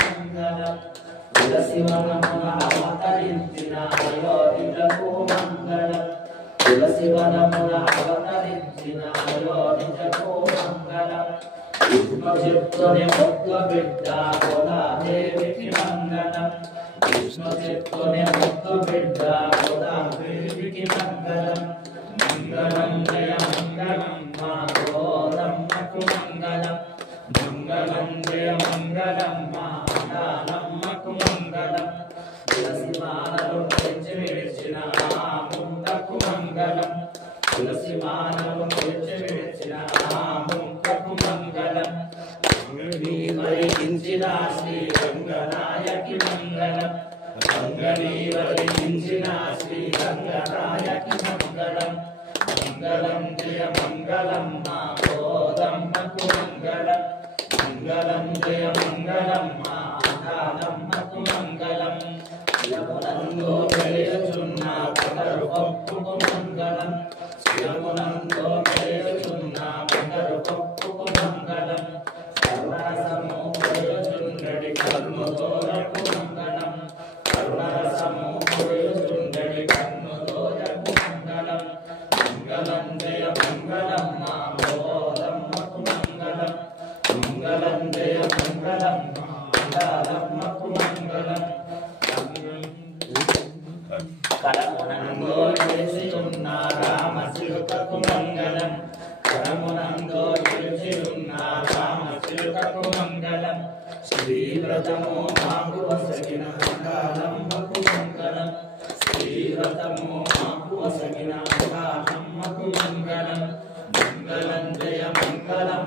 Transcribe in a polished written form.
మంగళం తులసివనమున అవతరించిన అయోనిజకు మంగళం తులసివనమున అవతరించిన అయోనిజకు మంగళం విష్ణు చిత్తుని ముద్దు బిడ్డ గోదాదేవికి మంగళం విష్ణు చిత్తుని ముద్దు బిడ్డ గోదాదేవికి మంగళం మంగళం జయ మంగళం మా గోదమ్మకు మంగళం మంగళం జయ మంగళం మా దానమ్మకు మంగళం తులసి మానలు పెంచి విడిచిన ఆ ముందకు మంగళం తులసి మానలు పెంచి విడిచిన ఆ ముందకు మంగళం మంగళి వరించిన శ్రీ గంగనాయకి మంగళం మంగళి వరించిన శ్రీ గంగనాయకి మంగళం మంగళం జయ మంగళం మా గోదమ్మకు మంగళం మంగళం జయ మంగళం మా దానమ్మకు మంగళం శివమునందో వెలుచున్న బంగారు పప్పుకు మంగళం శివమునందో వెలుచున్న బంగారు పప్పుకు మంగళం కరుణరసము వెలుచుండడి కన్నుతోరకు మంగళం కరుణరసము వెలుచుండడి కన్నుతోరకు మంగళం మంగళం జయ మంగళం మా గోదమ్మకు మంగళం మంగళం జయ మంగళం మా దానమ్మకు మంగళం కరమునందో చేసి ఉన్న రామ చిలుకకు మంగళం కరమునందో చేసి ఉన్న రామ చిలుకకు మంగళం శ్రీవ్రతము మాకు వసగిన దానమ్మకు మంగళం శ్రీవ్రతము మాకు వసగిన దానమ్మకు మంగళం మంగళం జయ మంగళం